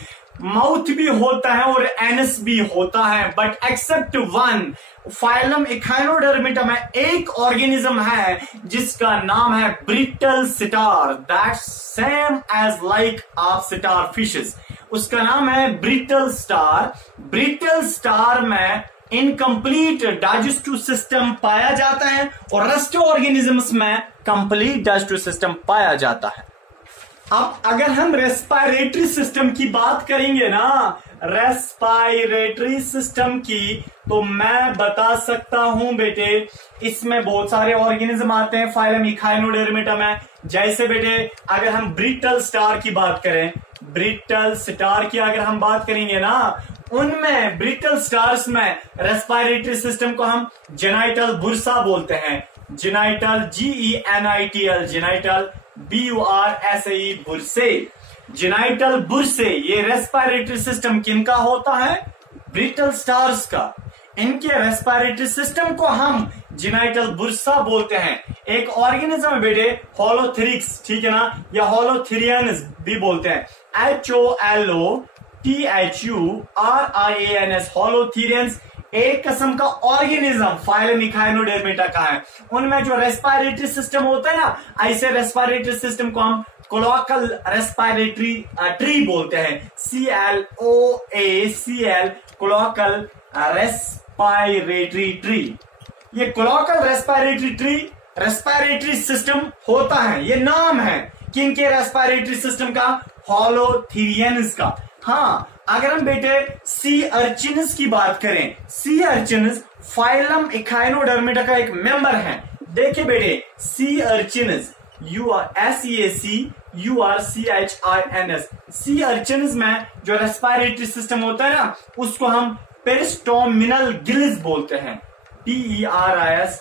माउथ भी होता है और एनस भी होता है, but except one, phylum echinodermata में एक ऑर्गेनिज्म है जिसका नाम है brittle star, that same as like of star fishes, उसका नाम है ब्रिटल स्टार। ब्रिटल स्टार में इनकम्प्लीट डाइजेस्टिव सिस्टम पाया जाता है और रेस्ट ऑर्गेनिजम्स में कंप्लीट डाइजेस्टिव सिस्टम पाया जाता है। अब अगर हम रेस्पिरेटरी सिस्टम की बात करेंगे ना, रेस्पिरेटरी सिस्टम की, तो मैं बता सकता हूं बेटे, इसमें बहुत सारे ऑर्गेनिज्म आते हैं फाइलम इखाइनोडर्मिटा में। जैसे बेटे अगर हम ब्रिटल स्टार की बात करें, ब्रिटल स्टार की अगर हम बात करेंगे ना, उनमें ब्रिटल स्टार्स में रेस्पिरेटरी सिस्टम को हम जेनाइटल बुर्सा बोलते हैं। Genital GENITL, genital BURSAE, bursae, genital bursae, ये रेस्पिरेटरी सिस्टम किनका होता है, ब्रिटल स्टार्स का। इनके रेस्पिरेटरी सिस्टम को हम जेनाइटल बुर्सा बोलते हैं। एक ऑर्गेनिज्म है बेटे होलोथेरिक्स, ठीक है ना, या होलोथेरियंस भी बोलते हैं, HOLOTHURIANS, होलोथेरियंस एक किस्म का ऑर्गेनिज्म फाइलम इखाइनोडर्मिटा का है। उनमें जो रेस्पिरेटरी सिस्टम होता है ना, ऐसे रेस्पिरेटरी सिस्टम को हम कोलोकल रेस्पिरेटरी ट्री बोलते हैं, CLOACL, कोलोकल रेस्पिरेटरी ट्री। ये कोलोकल रेस्पिरेटरी ट्री रेस्पिरेटरी सिस्टम होता है, ये नाम है किनके रेस्पिरेटरी सिस्टम का, होलोथेरियंस का। हाँ, अगर हम बेटे सी अर्चिन्स की बात करें, सी अर्चिन्स फाइलम इखाइनोडर्मिटा का एक मेंबर है। देखिए बेटे सी अर्चिन्स, SEACURCHINS, सी अर्चिन्स में जो रेस्पिरेटरी सिस्टम होता है ना, उसको हम पेरिस्टोमिनल गिल्स बोलते हैं, PERISTOMINL,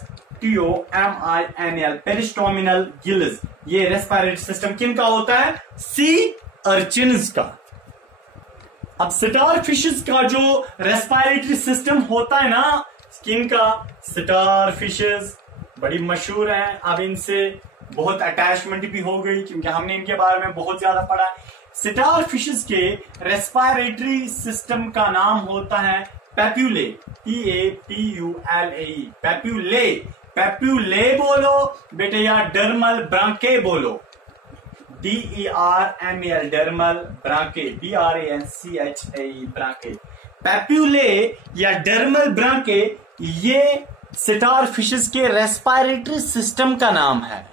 पेरिस्टोमिनल गिल्स। ये रेस्पिरेटरी सिस्टम किनका होता है, सी अर्चिन्स का। अब स्टार फिशेस का जो रेस्पिरेटरी सिस्टम होता है ना, किनका, स्टार फिशेस बड़ी मशहूर हैं। अब इनसे बहुत अटैचमेंट भी हो गई क्योंकि हमने इनके बारे में बहुत ज्यादा पढ़ा। स्टार फिशेस के रेस्पिरेटरी सिस्टम का नाम होता है पेप्यूले, PAPULAE, पेप्यूले। पेप्यूले बोलो बेटे या डर्मल ब्रांके बोलो, DERMAL, डर्मल ब्रांके, BRANCHAE, ब्रांके। पेप्यूले या डर्मल ब्रांके ये स्टार फिशेस के रेस्पिरेटरी सिस्टम का नाम है।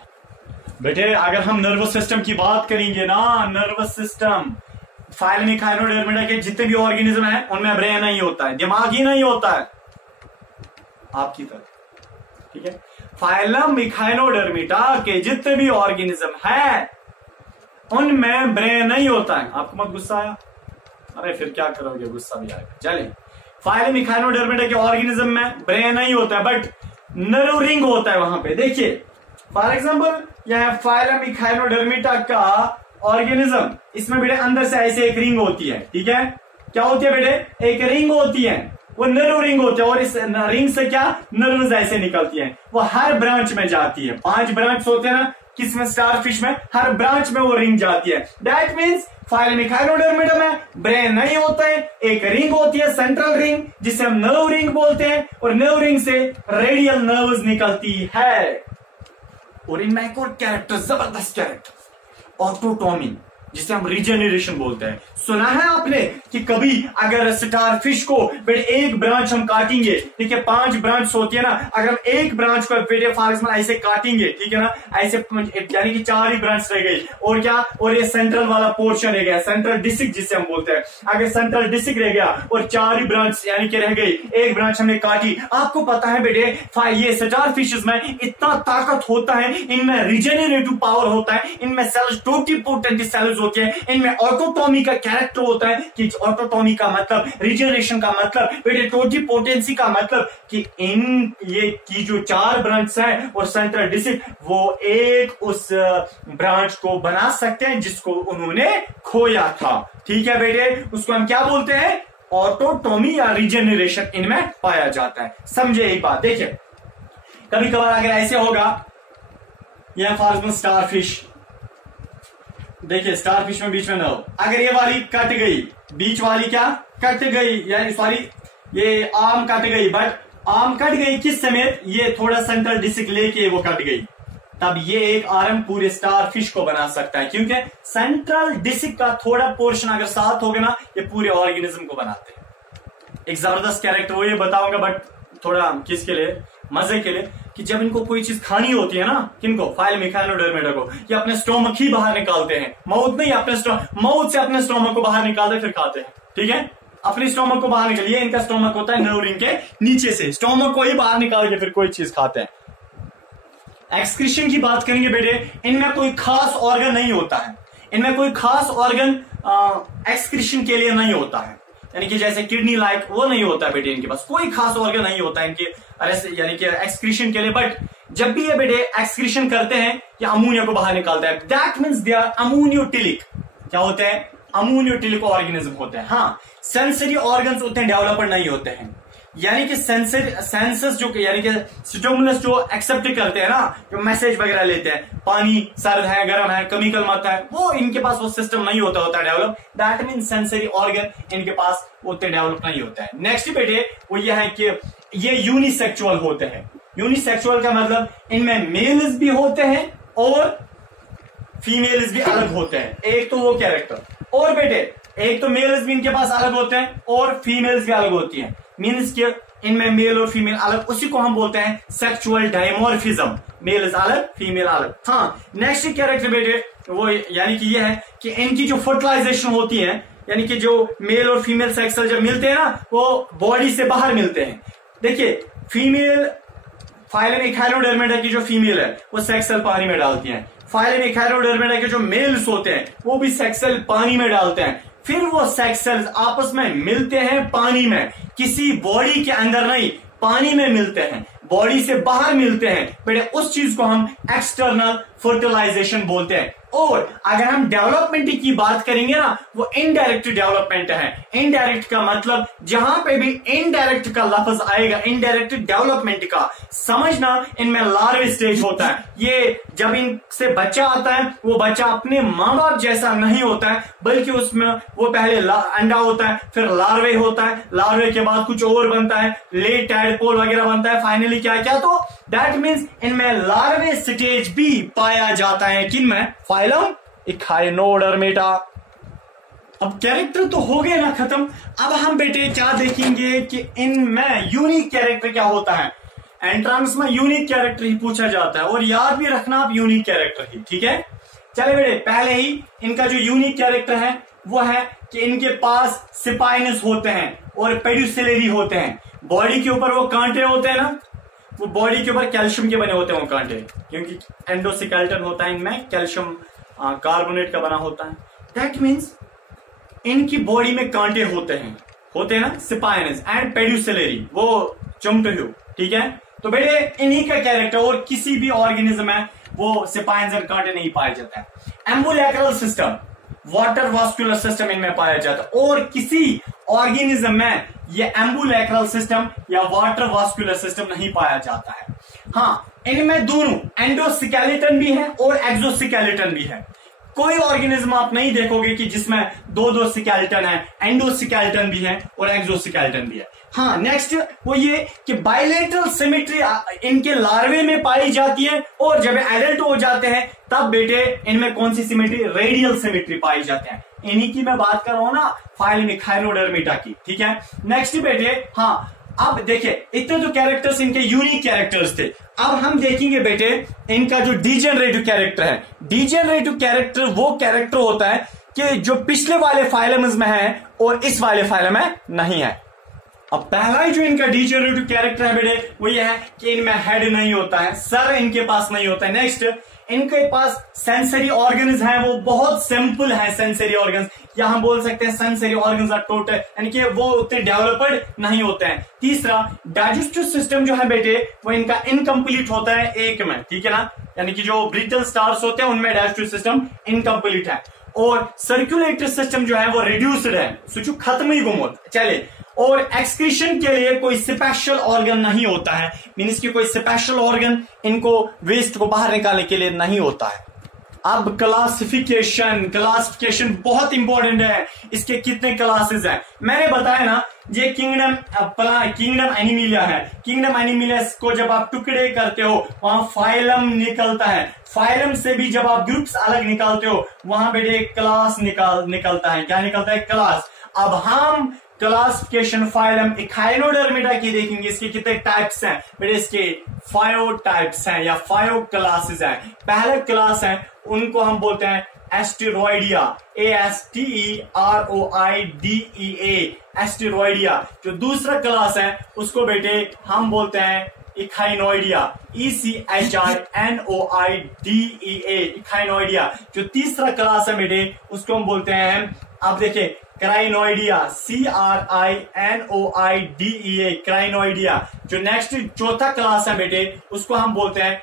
बेटे अगर हम नर्वस सिस्टम की बात करेंगे ना, नर्वस सिस्टम फाइलम इखाइनोडर्मिटा के जितने भी ऑर्गेनिज्म हैं उनमें ब्रेन नहीं होता है, दिमाग ही नहीं होता है आपकी तरह, ठीक है। फाइलम इखाइनोडर्मिटा के जितने भी ऑर्गेनिज्म हैं उनमें ब्रेन नहीं होता है। आपको मत गुस्सा आया, अरे फिर क्या करोगे, गुस्सा भी आएगा। चलिए, फाइलम इखाइनोडर्मिटा के ऑर्गेनिज्म में ब्रेन नहीं होता है बट नर्व रिंग होता है वहां पे। देखिए फॉर एग्जांपल यह फाइलम इखाइनोडर्मिटा का ऑर्गेनिज्म, इसमें बेटे अंदर से ऐसे एक रिंग होती है, ठीक है। क्या होती है बेटे, एक रिंग होती है, वो नर्व रिंग होती है और इस रिंग से क्या नर्व्स ऐसे निकलती हैं, वो हर ब्रांच में जाती है। 5 ब्रांच होते हैं ना किसमें, स्टारफिश में, हर ब्रांच में वो रिंग जाती है। दैट मीन्स फाइलम इखाइनोडर्मिटा में ब्रेन नहीं होता है, एक रिंग होती है सेंट्रल रिंग जिसे हम नर्व रिंग बोलते हैं और नर्व रिंग से रेडियल नर्व्स निकलती है। और इनमें एक और कैरेक्टर, जबरदस्त कैरेक्टर, ऑटोटोमी, जिसे हम रीजेनरेशन बोलते हैं। सुना है आपने कि कभी अगर स्टार फिश को बेटे एक ब्रांच हम काटेंगे, ठीक है, 5 ब्रांच होती है ना, अगर हम एक ब्रांच को बेटे फॉर एग्जांपल ऐसे काटेंगे, ठीक है ना, ऐसे यानी कि 4 ही ब्रांच रह गई और क्या, और ये सेंट्रल वाला पोर्शन रह गया, सेंट्रल डिस्क जिसे हम बोलते हैं। अगर सेंट्रल डिस्क रह गया और 4 ही ब्रांच यानी कि रह गई, एक ब्रांच हमने काटी। आपको पता है बेटे ये स्टार फिशेस में इतना ताकत होता है, इनमें रिजेनरेटिव पावर होता है, इनमें सेल्स टोटिपोटेंट सेल्स होते हैं, इनमें ऑटोटॉमी का कैरेक्टर होता है कि ऑटोटॉमी का मतलब, रीजनरेशन का मतलब, बेटे टोटिपोटेंसी का मतलब कि इन ये की जो 4 ब्रांच है और सेंट्रल डिस्क वो एक उस ब्रांच को बना सकते हैं जिसको उन्होंने खोया था। ठीक है बेटे, उसको हम क्या बोलते हैं? ऑटोटॉमी या रीजनरेशन इनमें पाया जाता है। समझे एक बात? देखिए कभी कभार अगर ऐसे होगा, यह फॉर एग्जाम्पल स्टार फिश, देखिए स्टार फिश में बीच में ना हो, अगर ये वाली कट गई, बीच वाली क्या कट गई, यानी सॉरी ये आर्म कट गई, बट आर्म कट गई किस समेत? ये थोड़ा सेंट्रल डिस्क लेके वो कट गई, तब ये एक आर्म पूरे स्टार फिश को बना सकता है, क्योंकि सेंट्रल डिस्क का थोड़ा पोर्शन अगर साथ होगा ना, ये पूरे ऑर्गेनिज्म को बनाते हैं। एक जबरदस्त कैरेक्टर वो ये बताऊंगा, बट थोड़ा किसके लिए, मजे के लिए, कि जब इनको कोई चीज खानी होती है ना, किनको? फाइलम इखाइनोडर्मेटा को, ये अपने स्टोमक ही बाहर निकालते हैं, माउथ नहीं, अपने माउथ से अपने स्टोमक को बाहर निकालते फिर खाते हैं। ठीक है, अपने स्टोमक को बाहर निकालिए, इनका स्टोमक होता है नर्व रिंग के नीचे से, स्टोमक को ही बाहर निकाल के फिर कोई चीज खाते हैं। एक्सक्रीशन की बात करेंगे बेटे, इनमें कोई खास ऑर्गन नहीं होता है, इनमें कोई खास ऑर्गन एक्सक्रीशन के लिए नहीं होता है, यानी कि जैसे किडनी लाइक वो नहीं होता है बेटे, इनके पास कोई खास ऑर्गन नहीं होता है इनके यानी कि एक्सक्रीशन के लिए। बट जब भी ये बेटे एक्सक्रीशन करते हैं या अमोनिया को बाहर निकालते हैं, दैट मीन्स दे आर अमोनियोटिलिक। क्या होते हैं? अमोनियोटिलिक ऑर्गेनिज्म होते हैं। हाँ, सेंसरी ऑर्गन्स उतने डेवलप्ड नहीं होते हैं, यानी कि सेंसस जो यानी कि स्टिमुलस जो एक्सेप्ट करते हैं ना, जो मैसेज वगैरह लेते हैं, पानी सर्द है, गर्म है, केमिकल मत है, वो इनके पास वो सिस्टम नहीं होता develop. That mean sensory organ इनके पास उतने डेवलप नहीं होता है। नेक्स्ट बेटे वो ये है कि ये यूनिसेक्सुअल होते हैं। यूनिसेक्सुअल का मतलब इनमें मेल्स भी होते हैं और फीमेल्स भी अलग होते हैं। एक तो वो कैरेक्टर, और बेटे एक तो मेल्स भी इनके पास अलग होते हैं और फीमेल्स भी अलग होती हैं, मीन्स कि इनमें मेल और फीमेल अलग, उसी को हम बोलते हैं सेक्सुअल डायमॉर्फिज्म, मेल अलग फीमेल अलग। हाँ, नेक्स्ट कैरेक्टर बेटे वो यानी कि ये है कि इनकी जो फर्टिलाइजेशन होती है, यानी कि जो मेल और फीमेल सेक्स जब मिलते हैं ना, वो बॉडी से बाहर मिलते हैं। देखिए फीमेल फाइलम इखाइनोडर्मेटा की जो फीमेल है वो सेक्सुअल पानी में डालती है, फाइलम इखाइनोडर्मेटा के जो मेल्स होते हैं वो भी सेक्सुअल पानी में डालते हैं, फिर वो सेक्स सेल्स आपस में मिलते हैं पानी में, किसी बॉडी के अंदर नहीं, पानी में मिलते हैं, बॉडी से बाहर मिलते हैं बेटे, उस चीज को हम एक्सटर्नल फर्टिलाइजेशन बोलते हैं। और अगर हम डेवलपमेंट की बात करेंगे ना, वो इनडायरेक्ट डेवलपमेंट है। इनडायरेक्ट का मतलब जहां पे भी इनडायरेक्ट का लफ्ज आएगा, इनडायरेक्ट डेवलपमेंट का समझना, इनमें लार्वे स्टेज होता है। ये जब इनसे बच्चा आता है, वो बच्चा अपने माँ बाप जैसा नहीं होता है, बल्कि उसमें वो पहले अंडा होता है, फिर लार्वे होता है, लार्वे के बाद कुछ और बनता है, लेट टैडपोल वगैरह बनता है, फाइनली क्या क्या, तो दैट मीन्स इनमें लार्वे स्टेज भी पाया जाता है। किनमें? फाइलम इखाइनोडर्मेटा। अब कैरेक्टर तो हो गए ना खत्म, अब हम बेटे क्या देखेंगे कि इनमें यूनिक कैरेक्टर क्या होता है। एंट्रांस में यूनिक कैरेक्टर ही पूछा जाता है, और याद भी रखना आप यूनिक कैरेक्टर ही। ठीक है, चले बेटे पहले ही इनका जो यूनिक कैरेक्टर है वो है कि इनके पास स्पाइनस होते हैं और पेडुसिलरी होते हैं। बॉडी के ऊपर वो कांटे होते हैं ना, वो बॉडी के ऊपर कैल्शियम के बने होते हैं वो कांटे, क्योंकि एंडोस्केलेटन होता है इनमें, कैल्शियम कार्बोनेट का बना होता है। दैट मीन्स इनकी बॉडी में कांटे होते हैं ना, स्पाइनस एंड पेडुसिलरी, वो चुमटू। ठीक है, तो बेटे इन्हीं का कैरेक्टर, और किसी भी ऑर्गेनिज्म में वो स्पाइनस और कांटे नहीं पाए जाते हैं। Ambulacral system, water vascular system इनमें पाया जाता है, और किसी ऑर्गेनिज्म में ये एम्बुलेक्रल सिस्टम या वाटर वास्कुलर सिस्टम नहीं पाया जाता है। हाँ, इनमें दोनों एंडोस्केलेटन भी है और एक्सोस्केलेटन भी है। कोई ऑर्गेनिज्म आप नहीं देखोगे कि जिसमें दो स्केलेटन है, एंडोस्केलेटन भी है और एक्सोस्केलेटन भी है। हाँ, नेक्स्ट वो ये कि बायलेटरल सिमेट्री इनके लार्वे में पाई जाती है, और जब एडल्ट हो जाते हैं तब बेटे इनमें कौन सी सिमेट्री? रेडियल सिमेट्री पाई जाते हैं। इन्हीं की मैं बात कर रहा हूं ना, फाइलम इखाइनोडर्मेटा की। ठीक है, नेक्स्ट बेटे, हाँ अब देखिए इतने तो कैरेक्टर्स इनके यूनिक कैरेक्टर्स थे। अब हम देखेंगे बेटे इनका जो डीजेनरेटिव कैरेक्टर है। डीजेनरेटिव कैरेक्टर वो कैरेक्टर होता है कि जो पिछले वाले फाइलम्स में है और इस वाले फाइलम में नहीं है। अब पहला ही जो इनका डीजेनरेटिव कैरेक्टर है बेटे वो ये है कि इनमें हेड नहीं होता है, सर इनके पास नहीं होता है। नेक्स्ट, इनके पास सेंसरी ऑर्गन्स हैं, वो बहुत सिंपल हैं सेंसरी ऑर्गन्स, या हम बोल सकते हैं सेंसरी ऑर्गन्स आर टोटल, यानी कि वो उतने डेवलप्ड नहीं होते हैं। तीसरा, डाइजेस्टिव सिस्टम जो है बेटे वो इनका इनकम्प्लीट होता है एक में, ठीक है ना, यानी कि जो ब्रिटल स्टार्स होते हैं उनमें डाइजेस्टिव सिस्टम इनकम्प्लीट है। और सर्कुलेटरी सिस्टम जो है वो रिड्यूस्ड है, सोचो खत्म ही गुम होता चले। और एक्सक्रीशन के लिए कोई स्पेशल ऑर्गन नहीं होता है, मीन्स कि कोई स्पेशल ऑर्गन इनको वेस्ट को बाहर निकालने के लिए नहीं होता है। अब क्लासिफिकेशन बहुत इंपॉर्टेंट है, इसके कितने क्लासेस हैं मैंने बताया ना। ये किंगडम एनिमिलिया है, किंगडम एनिमिलिया को जब आप टुकड़े करते हो वहां फाइलम निकलता है, फाइलम से भी जब आप ग्रुप्स अलग निकालते हो वहां बेटे क्लास निकलता है। क्या निकलता है? क्लास। अब हम क्लासिफिकेशन फाइलम इखाइनोडर्मिडा की देखेंगे, इसके कितने टाइप्स हैं बेटे, इसके 5 टाइप्स हैं या 5 क्लासेस हैं। पहले क्लास है उनको हम बोलते हैं एस्टेरॉइडिया, ASTEROIDEA, एस्टेरॉइडिया। जो दूसरा क्लास है उसको बेटे हम बोलते हैं इखाइनोइडिया, ECHINOIDEA, इखाइनोइडिया। जो तीसरा क्लास है बेटे उसको हम बोलते हैं, आप देखिए, क्राइनोइडिया, CRINOIDEA, क्राइनोइडिया। जो नेक्स्ट चौथा क्लास है बेटे उसको हम बोलते हैं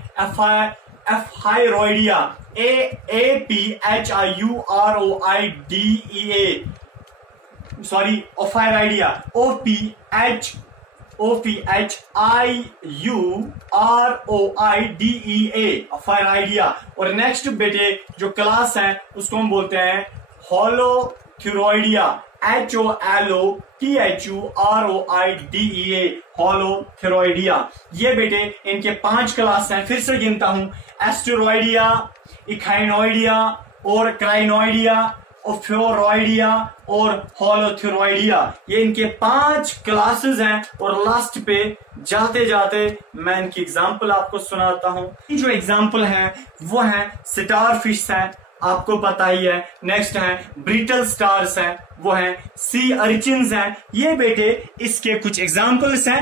एफहाइरोइडिया, APHIUROIDEA, सॉरी ओफायराइडिया, OPHIUROIDEA, ओफायराइडिया। और नेक्स्ट बेटे जो क्लास है उसको हम बोलते हैं होलोथ्यूरोइडिया, HOLOTHUROIDEA, होलोथ्यूरोइडिया। ये बेटे इनके 5 क्लास हैं, फिर से गिनता हूं, एस्टेरॉइडिया, इखाइनोइडिया और क्राइनोइडिया, ओफोरॉइडिया और होलोथ्यूरोइडिया। ये इनके 5 क्लासेस हैं। और लास्ट पे जाते जाते मैं इनकी एग्जाम्पल आपको सुनाता हूं। जो एग्जाम्पल है वो है स्टार फिश है, आपको पता ही है। नेक्स्ट है ब्रिटल स्टार्स हैं, वो है सी अर्चिन्स हैं। ये बेटे इसके कुछ एग्जाम्पल्स हैं।